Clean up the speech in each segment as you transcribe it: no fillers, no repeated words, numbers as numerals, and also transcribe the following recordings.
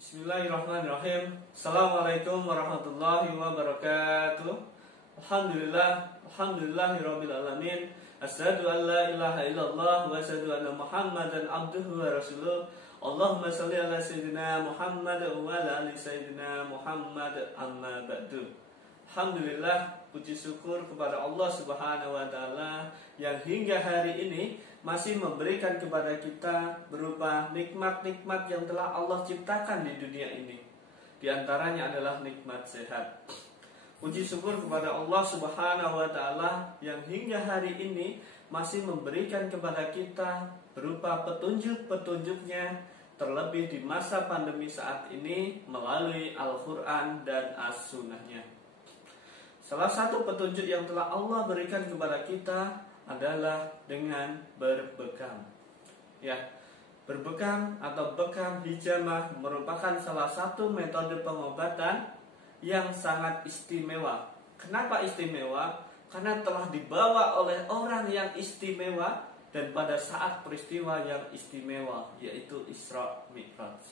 Bismillahirrahmanirrahim. Assalamualaikum warahmatullahi wabarakatuh. Alhamdulillahirabbil alamin. Asyhadu an la ilaha illallah wa asyhadu anna Muhammadan abduhu wa rasuluh. Allahumma shalli ala sayyidina Muhammad wa ala ali sayyidina Muhammad, amma ba'du. Alhamdulillah, puji syukur kepada Allah Subhanahu wa taala yang hingga hari ini masih memberikan kepada kita berupa nikmat-nikmat yang telah Allah ciptakan di dunia ini. Di antaranya adalah nikmat sehat. Puji syukur kepada Allah Subhanahu wa taala yang hingga hari ini masih memberikan kepada kita berupa petunjuk-petunjuknya, terlebih di masa pandemi saat ini melalui Al-Quran dan As-Sunnahnya. Salah satu petunjuk yang telah Allah berikan kepada kita adalah dengan berbekam. Ya, berbekam atau bekam hijamah merupakan salah satu metode pengobatan yang sangat istimewa. Kenapa istimewa? Karena telah dibawa oleh orang yang istimewa dan pada saat peristiwa yang istimewa, yaitu Isra Mi'raj.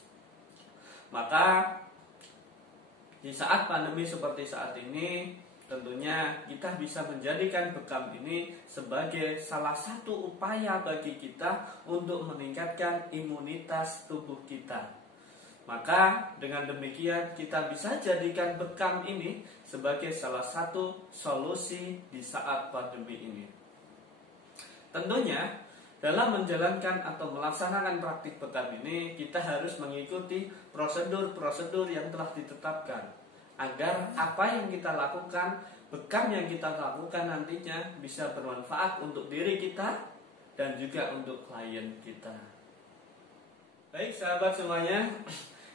Maka di saat pandemi seperti saat ini, tentunya kita bisa menjadikan bekam ini sebagai salah satu upaya bagi kita untuk meningkatkan imunitas tubuh kita. Maka dengan demikian kita bisa jadikan bekam ini sebagai salah satu solusi di saat pandemi ini. Tentunya dalam menjalankan atau melaksanakan praktik bekam ini, kita harus mengikuti prosedur-prosedur yang telah ditetapkan agar apa yang kita lakukan, bekam yang kita lakukan nantinya bisa bermanfaat untuk diri kita dan juga untuk klien kita. Baik sahabat semuanya,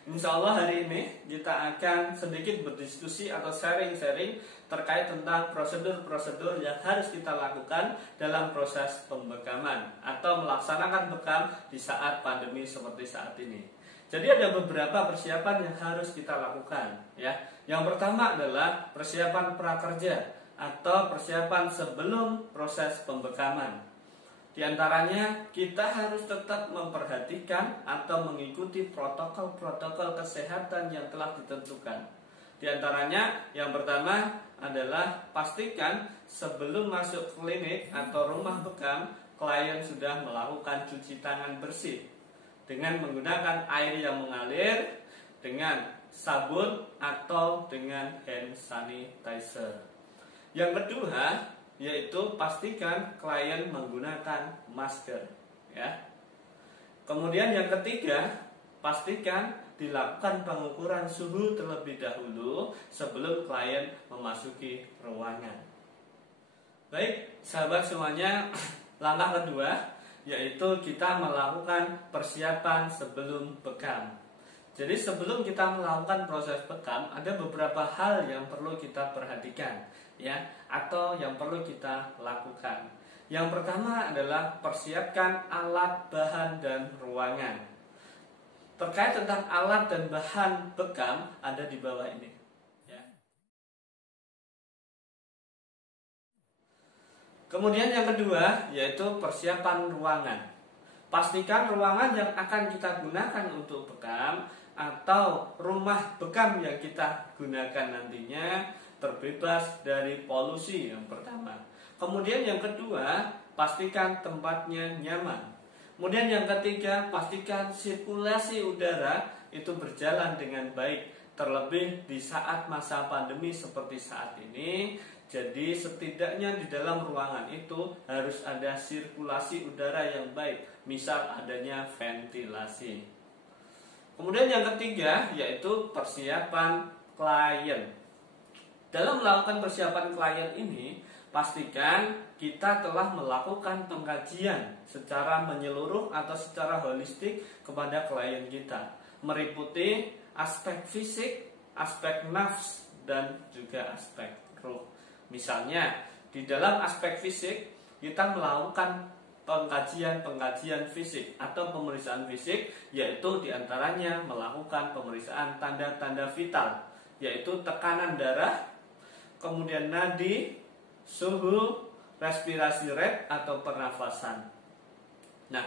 insya Allah hari ini kita akan sedikit berdiskusi atau sharing-sharing terkait tentang prosedur-prosedur yang harus kita lakukan dalam proses pembekaman atau melaksanakan bekam di saat pandemi seperti saat ini. Jadi ada beberapa persiapan yang harus kita lakukan, ya. Yang pertama adalah persiapan prakerja atau persiapan sebelum proses pembekaman. Di antaranya kita harus tetap memperhatikan atau mengikuti protokol-protokol kesehatan yang telah ditentukan. Di antaranya yang pertama adalah pastikan sebelum masuk klinik atau rumah bekam, klien sudah melakukan cuci tangan bersih dengan menggunakan air yang mengalir, dengan sabun atau dengan hand sanitizer. Yang kedua yaitu pastikan klien menggunakan masker, ya. Kemudian yang ketiga, pastikan dilakukan pengukuran suhu terlebih dahulu sebelum klien memasuki ruangan. Baik, sahabat semuanya, langkah kedua yaitu kita melakukan persiapan sebelum bekam. Jadi sebelum kita melakukan proses bekam, ada beberapa hal yang perlu kita perhatikan, ya, atau yang perlu kita lakukan. Yang pertama adalah persiapkan alat, bahan, dan ruangan. Terkait tentang alat dan bahan bekam ada di bawah ini. Kemudian yang kedua yaitu persiapan ruangan. Pastikan ruangan yang akan kita gunakan untuk bekam atau rumah bekam yang kita gunakan nantinya terbebas dari polusi yang pertama. Kemudian yang kedua, pastikan tempatnya nyaman. Kemudian yang ketiga, pastikan sirkulasi udara itu berjalan dengan baik. Terlebih di saat masa pandemi seperti saat ini. Jadi setidaknya di dalam ruangan itu harus ada sirkulasi udara yang baik, misal adanya ventilasi. Kemudian yang ketiga yaitu persiapan klien. Dalam melakukan persiapan klien ini, pastikan kita telah melakukan pengkajian secara menyeluruh atau secara holistik kepada klien kita, meliputi aspek fisik, aspek nafs, dan juga aspek ruh. Misalnya, di dalam aspek fisik, kita melakukan pengkajian fisik atau pemeriksaan fisik, yaitu diantaranya melakukan pemeriksaan tanda-tanda vital, yaitu tekanan darah, kemudian nadi, suhu, respirasi rate atau pernafasan. Nah,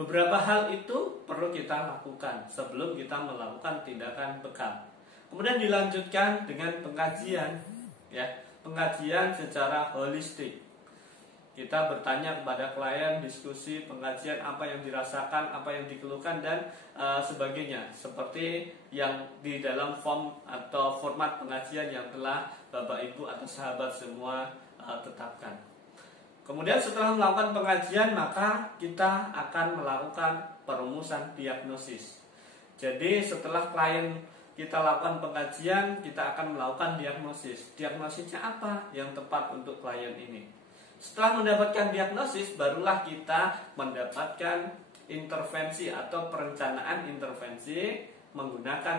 beberapa hal itu perlu kita lakukan sebelum kita melakukan tindakan bekam. Kemudian dilanjutkan dengan pengkajian, ya, pengkajian secara holistik. Kita bertanya kepada klien, diskusi, pengajian apa yang dirasakan, apa yang dikeluhkan, dan sebagainya. Seperti yang di dalam form atau format pengajian yang telah Bapak Ibu atau sahabat semua tetapkan. Kemudian setelah melakukan pengajian, maka kita akan melakukan perumusan diagnosis. Jadi setelah klien kita lakukan pengajian, kita akan melakukan diagnosis. Diagnosisnya apa yang tepat untuk klien ini? Setelah mendapatkan diagnosis, barulah kita mendapatkan intervensi atau perencanaan intervensi menggunakan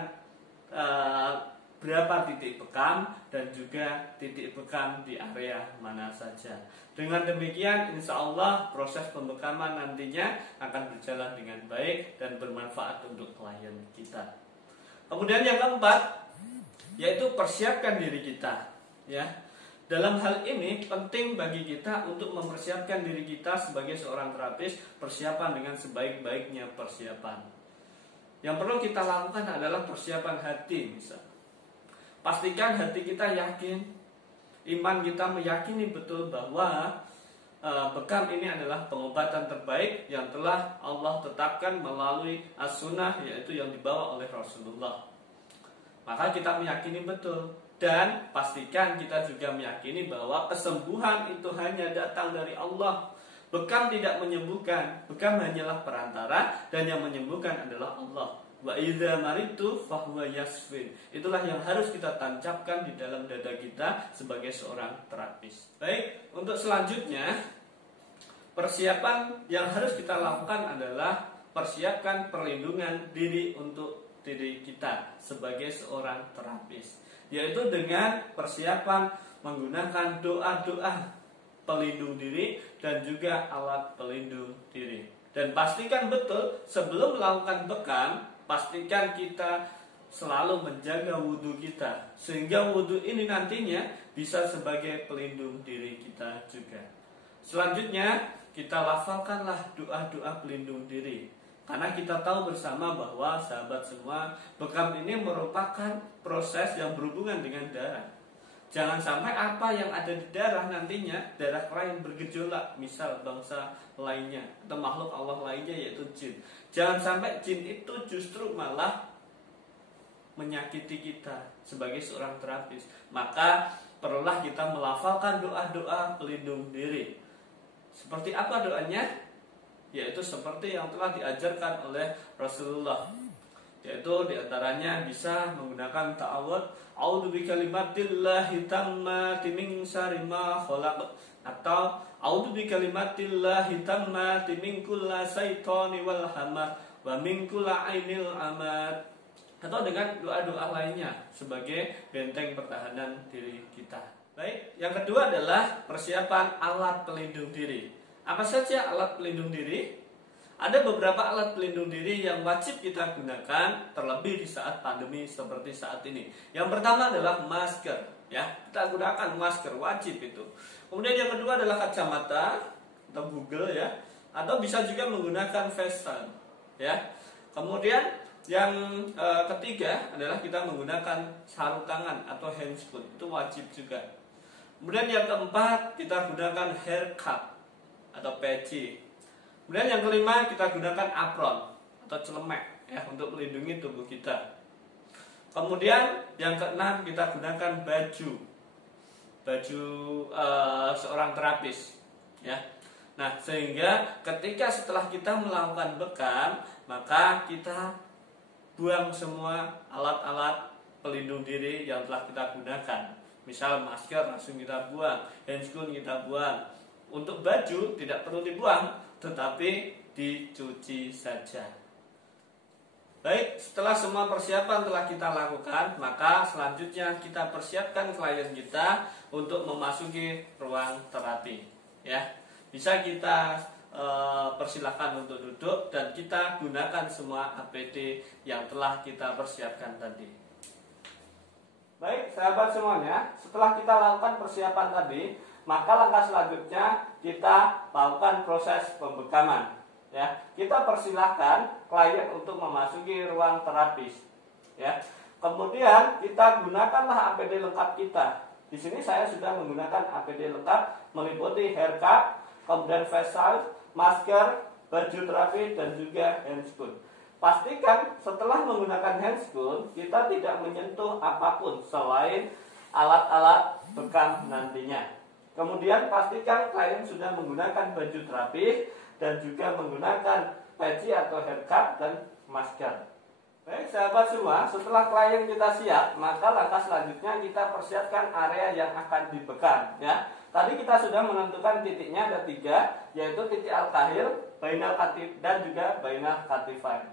berapa titik bekam dan juga titik bekam di area mana saja. Dengan demikian, insya Allah proses pembekaman nantinya akan berjalan dengan baik dan bermanfaat untuk klien kita. Kemudian yang keempat, yaitu persiapkan diri kita, ya. Dalam hal ini penting bagi kita untuk mempersiapkan diri kita sebagai seorang terapis, persiapan dengan sebaik-baiknya persiapan. Yang perlu kita lakukan adalah persiapan hati, misal. Pastikan hati kita yakin, iman kita meyakini betul bahwa bekam ini adalah pengobatan terbaik yang telah Allah tetapkan melalui as-sunnah, yaitu yang dibawa oleh Rasulullah. Maka kita meyakini betul. Dan pastikan kita juga meyakini bahwa kesembuhan itu hanya datang dari Allah. Bekam tidak menyembuhkan, bekam hanyalah perantara, dan yang menyembuhkan adalah Allah. Wa idza maritu fahuwa yasfin. Itulah yang harus kita tancapkan di dalam dada kita sebagai seorang terapis. Baik, untuk selanjutnya persiapan yang harus kita lakukan adalah persiapkan perlindungan diri untuk diri kita sebagai seorang terapis, yaitu dengan persiapan menggunakan doa-doa pelindung diri dan juga alat pelindung diri. Dan pastikan betul sebelum melakukan bekam, pastikan kita selalu menjaga wudhu kita, sehingga wudhu ini nantinya bisa sebagai pelindung diri kita juga. Selanjutnya kita lafalkanlah doa-doa pelindung diri. Karena kita tahu bersama bahwa sahabat semua, bekam ini merupakan proses yang berhubungan dengan darah. Jangan sampai apa yang ada di darah nantinya, darah lain bergejolak, misal bangsa lainnya atau makhluk Allah lainnya yaitu jin. Jangan sampai jin itu justru malah menyakiti kita sebagai seorang terapis. Maka perlulah kita melafalkan doa-doa pelindung diri. Seperti apa doanya? Yaitu seperti yang telah diajarkan oleh Rasulullah, yaitu diantaranya bisa menggunakan ta'awud, a'udzu bikalimatillahi tammati min syarri ma khalaq, atau a'udzu bikalimatillahi tammati min kulli syaitani wal hamad wa min kulli ainil amad, atau dengan doa-doa lainnya sebagai benteng pertahanan diri kita. Baik, yang kedua adalah persiapan alat pelindung diri. Apa saja alat pelindung diri? Ada beberapa alat pelindung diri yang wajib kita gunakan, terlebih di saat pandemi seperti saat ini. Yang pertama adalah masker, ya. Kita gunakan masker, wajib itu. Kemudian yang kedua adalah kacamata atau Google, ya, atau bisa juga menggunakan face shield, ya. Kemudian yang ketiga adalah kita menggunakan sarung tangan atau handscoon, itu wajib juga. Kemudian yang keempat kita gunakan hair cap atau peci. Kemudian yang kelima kita gunakan apron atau celemek, ya, untuk melindungi tubuh kita. Kemudian yang keenam kita gunakan baju seorang terapis, ya. Nah, sehingga ketika setelah kita melakukan bekam, maka kita buang semua alat-alat pelindung diri yang telah kita gunakan. Misal masker langsung kita buang, handscoon kita buang. Untuk baju tidak perlu dibuang, tetapi dicuci saja. Baik, setelah semua persiapan telah kita lakukan, maka selanjutnya kita persiapkan klien kita untuk memasuki ruang terapi, ya. Bisa kita persilahkan untuk duduk dan kita gunakan semua APD yang telah kita persiapkan tadi. Baik, sahabat semuanya, setelah kita lakukan persiapan tadi, maka langkah selanjutnya kita lakukan proses pembekaman. ya, kita persilahkan klien untuk memasuki ruang terapis, ya. Kemudian kita gunakanlah APD lengkap kita. Di sini saya sudah menggunakan APD lengkap meliputi haircut, kemudian face shield, masker, baju terapi, dan juga handscoon. Pastikan setelah menggunakan handscoon kita tidak menyentuh apapun selain alat-alat bekam nantinya. Kemudian pastikan klien sudah menggunakan baju terapi dan juga menggunakan peci atau haircut dan masker. Baik sahabat semua, setelah klien kita siap, maka langkah selanjutnya kita persiapkan area yang akan dibekam, ya. Tadi kita sudah menentukan titiknya ada 3, yaitu titik al-kahil, bainal katif, dan juga bainal katifain.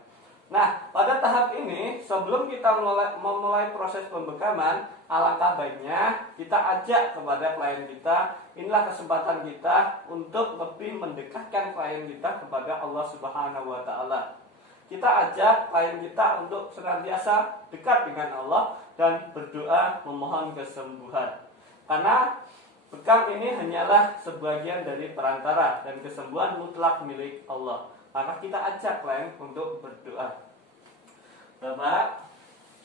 Nah, pada tahap ini sebelum kita memulai proses pembekaman, alangkah baiknya kita ajak kepada klien kita, inilah kesempatan kita untuk lebih mendekatkan klien kita kepada Allah Subhanahu wa taala. Kita ajak klien kita untuk senantiasa dekat dengan Allah dan berdoa memohon kesembuhan. Karena bekam ini hanyalah sebagian dari perantara dan kesembuhan mutlak milik Allah. Maka kita ajak klien untuk berdoa. Bapak,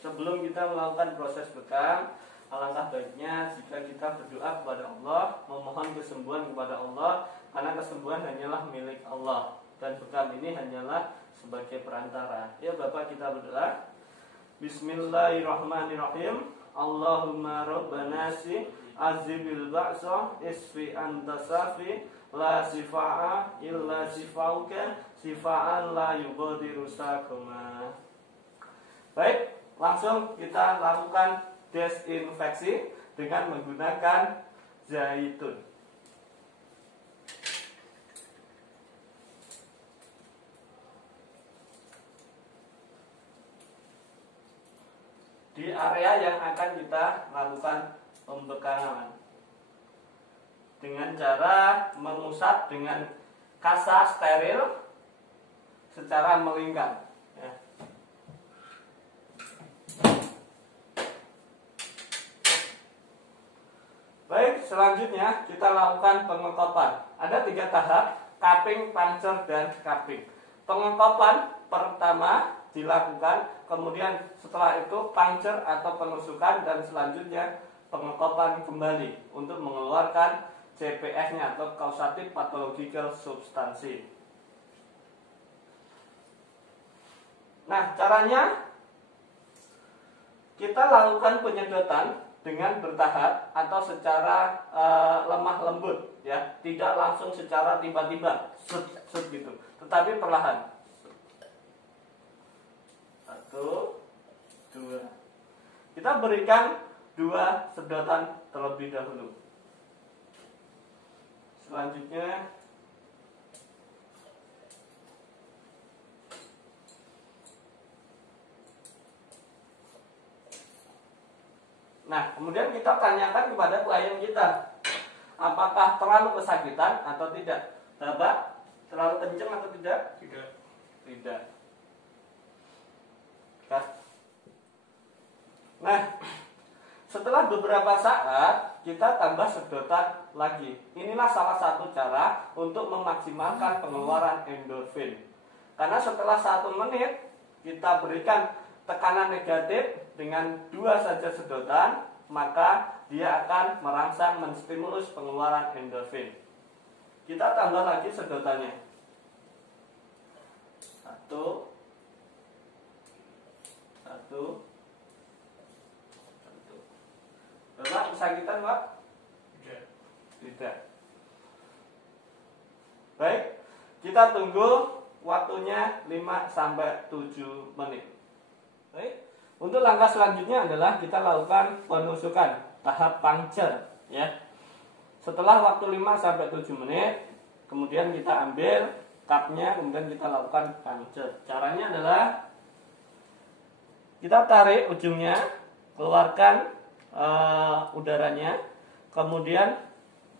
sebelum kita melakukan proses bekam, alangkah baiknya jika kita berdoa kepada Allah, memohon kesembuhan kepada Allah, karena kesembuhan hanyalah milik Allah dan bekam ini hanyalah sebagai perantara. Ya Bapak, kita berdoa. Bismillahirrahmanirrahim. Allahumma rabbanasi azibil ba'sa isfi anta safi la sifa'a illa sifauka sifa'an la yubadiru sakuma. Baik, langsung kita lakukan desinfeksi dengan menggunakan zaitun. Di area yang akan kita lakukan pembekaman dengan cara mengusap dengan kasa steril secara melingkar, ya. Baik, selanjutnya kita lakukan pengekopan. Ada 3 tahap: cupping, puncture, dan cupping. Pengekopan pertama dilakukan, kemudian setelah itu puncture atau penusukan, dan selanjutnya pengekopan kembali untuk mengeluarkan CPS-nya atau causative pathological substansi. Nah, caranya kita lakukan penyedotan dengan bertahap atau secara lemah lembut, ya, tidak langsung secara tiba-tiba, set gitu, tetapi perlahan. 1, 2. Kita berikan 2 sedotan terlebih dahulu. Selanjutnya kemudian kita tanyakan kepada klien kita, apakah terlalu kesakitan atau tidak. Bapak, terlalu kencang atau tidak? Tidak. Tidak. Nah, setelah beberapa saat kita tambah sedotan lagi. Inilah salah satu cara untuk memaksimalkan pengeluaran endorfin. Karena setelah 1 menit kita berikan tekanan negatif dengan 2 saja sedotan, maka dia akan merangsang menstimulus pengeluaran endorfin. Kita tambah lagi sedotannya. 1. Bapak kesakitan, Pak? Tidak. Baik, kita tunggu waktunya 5-7 menit. Baik, untuk langkah selanjutnya adalah kita lakukan penusukan tahap puncture, ya. Setelah waktu 5-7 menit, kemudian kita ambil cupnya, kemudian kita lakukan puncture. Caranya adalah kita tarik ujungnya, keluarkan udaranya, kemudian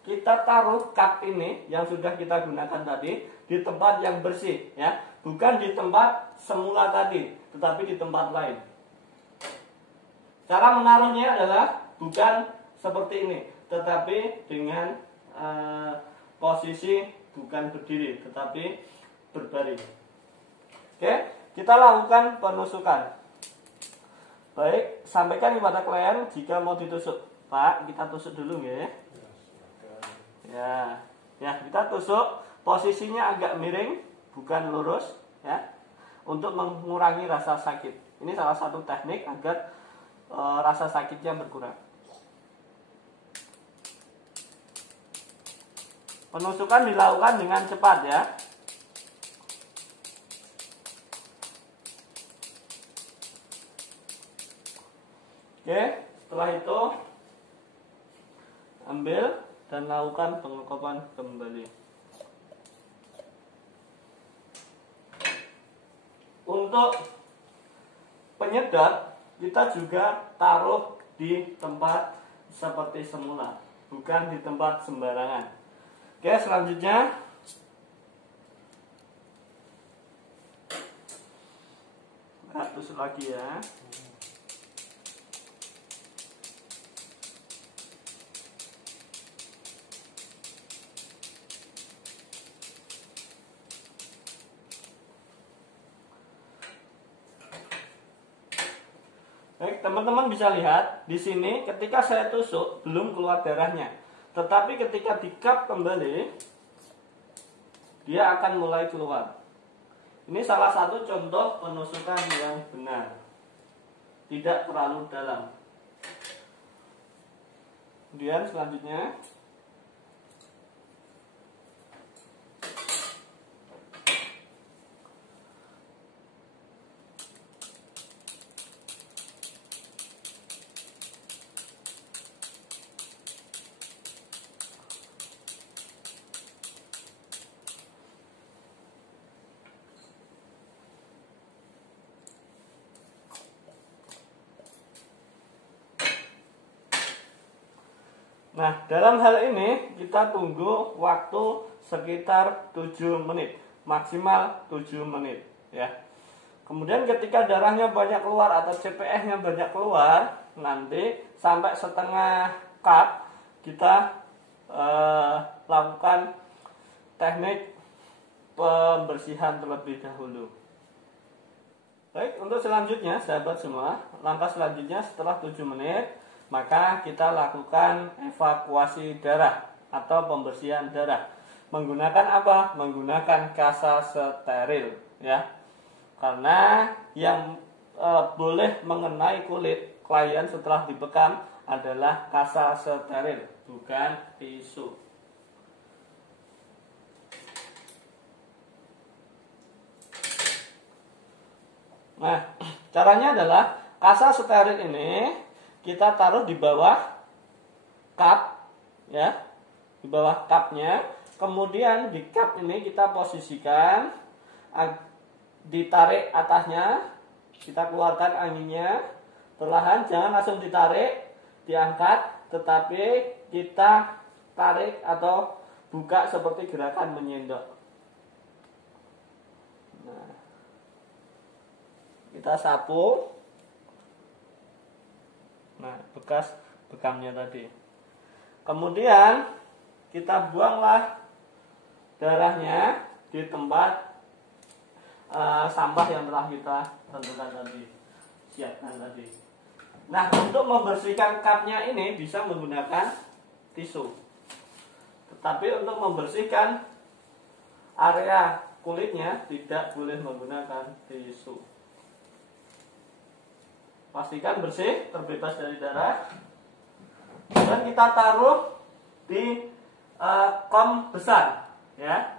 kita taruh cup ini yang sudah kita gunakan tadi di tempat yang bersih, ya, bukan di tempat semula tadi, tetapi di tempat lain. Cara menaruhnya adalah bukan seperti ini, tetapi dengan posisi bukan berdiri, tetapi berbaring. Oke, kita lakukan penusukan. Baik, sampaikan kepada klien jika mau ditusuk. Pak, kita tusuk dulu ya. Ya, kita tusuk. Posisinya agak miring, bukan lurus, ya, untuk mengurangi rasa sakit. Ini salah satu teknik agar rasa sakitnya berkurang. Penusukan dilakukan dengan cepat ya. Oke, setelah itu ambil dan lakukan pengekopan kembali. Untuk penyedot kita juga taruh di tempat seperti semula, bukan di tempat sembarangan. Oke, selanjutnya tusuk lagi ya. Baik, teman-teman bisa lihat di sini ketika saya tusuk belum keluar darahnya. Tetapi ketika dikap kembali dia akan mulai keluar. Ini salah satu contoh penusukan yang benar. Tidak terlalu dalam. Kemudian selanjutnya nah, dalam hal ini kita tunggu waktu sekitar 7 menit, maksimal 7 menit ya. Kemudian ketika darahnya banyak keluar atau CPS-nya banyak keluar, nanti sampai setengah cup kita lakukan teknik pembersihan terlebih dahulu. Baik, untuk selanjutnya sahabat semua, langkah selanjutnya setelah 7 menit maka kita lakukan evakuasi darah atau pembersihan darah. Menggunakan apa? Menggunakan kasa steril ya. Karena yang boleh mengenai kulit klien setelah dibekam adalah kasa steril, bukan tisu. Nah, caranya adalah kasa steril ini kita taruh di bawah cup ya, di bawah cupnya. Kemudian di cup ini kita posisikan, ditarik atasnya, kita keluarkan anginnya perlahan, jangan langsung ditarik, diangkat, tetapi kita tarik atau buka seperti gerakan menyendok. Nah, kita sapu. Nah, bekas bekamnya tadi. Kemudian kita buanglah darahnya di tempat sampah yang telah kita tentukan tadi, siapkan tadi. Nah, untuk membersihkan cupnya ini bisa menggunakan tisu. Tetapi untuk membersihkan area kulitnya tidak boleh menggunakan tisu. Pastikan bersih, terbebas dari darah. Dan kita taruh di kom besar, ya.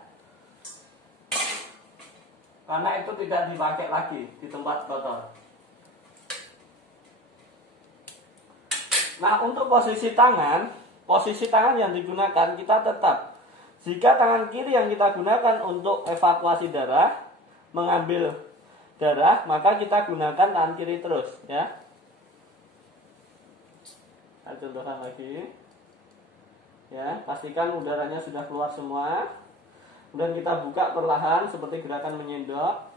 Karena itu tidak dipakai lagi di tempat kotor. Nah, untuk posisi tangan yang digunakan kita tetap. Jika tangan kiri yang kita gunakan untuk evakuasi darah, mengambil darah, maka kita gunakan tangan kiri terus ya. Saya contohkan lagi ya, pastikan udaranya sudah keluar semua. Kemudian kita buka perlahan seperti gerakan menyendok.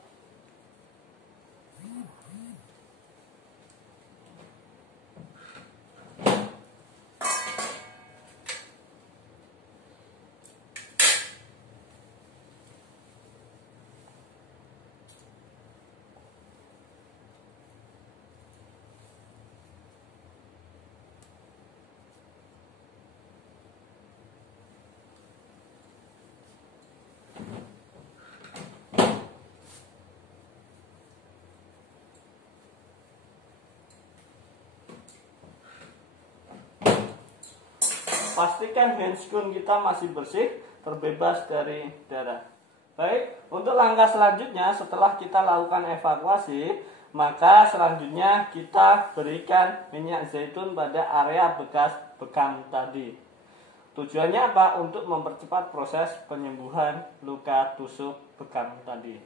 pastikan handscoon kita masih bersih, terbebas dari darah. Baik, untuk langkah selanjutnya setelah kita lakukan evakuasi, maka selanjutnya kita berikan minyak zaitun pada area bekas bekam tadi. Tujuannya apa? Untuk mempercepat proses penyembuhan luka tusuk bekam tadi.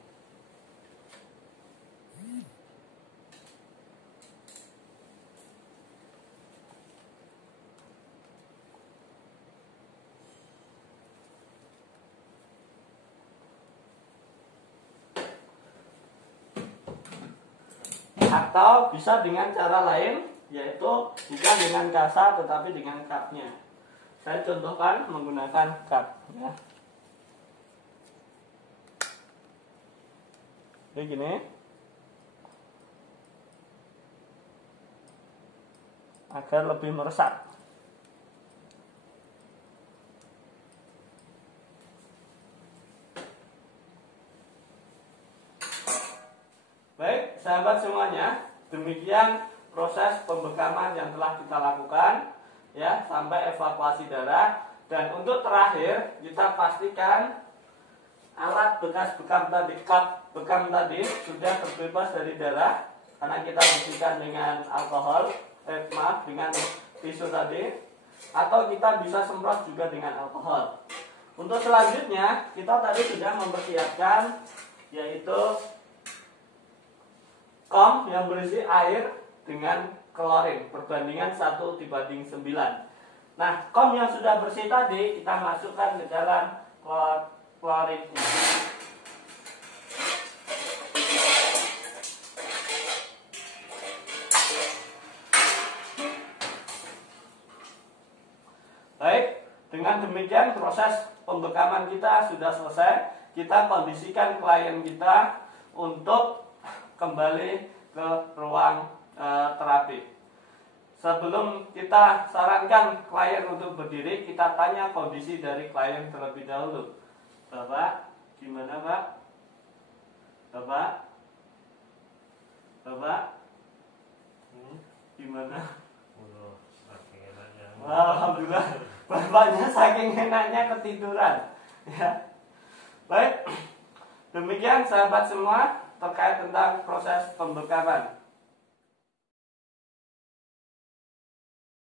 Atau bisa dengan cara lain, yaitu bukan dengan kasa tetapi dengan cupnya. Saya contohkan menggunakan cup ya. Jadi gini, agar lebih meresap. Baik, sahabat semuanya, demikian proses pembekaman yang telah kita lakukan ya sampai evakuasi darah. Dan untuk terakhir, kita pastikan alat bekas bekam tadi, cup bekam tadi sudah terbebas dari darah karena kita bersihkan dengan alkohol, dengan tisu tadi, atau kita bisa semprot juga dengan alkohol. Untuk selanjutnya, kita tadi sudah mempersiapkan yaitu kom yang berisi air dengan klorin perbandingan 1:9. Nah, kom yang sudah bersih tadi kita masukkan ke dalam klorin ini. Baik, dengan demikian proses pembekaman kita sudah selesai. Kita kondisikan klien kita untuk kembali ke ruang terapi. Sebelum kita sarankan klien untuk berdiri, kita tanya kondisi dari klien terlebih dahulu. Bapak, gimana Pak? Bapak? Gimana? Alhamdulillah, bapaknya saking enaknya ketiduran. Ya. Baik, demikian sahabat semua terkait tentang proses pembekaman.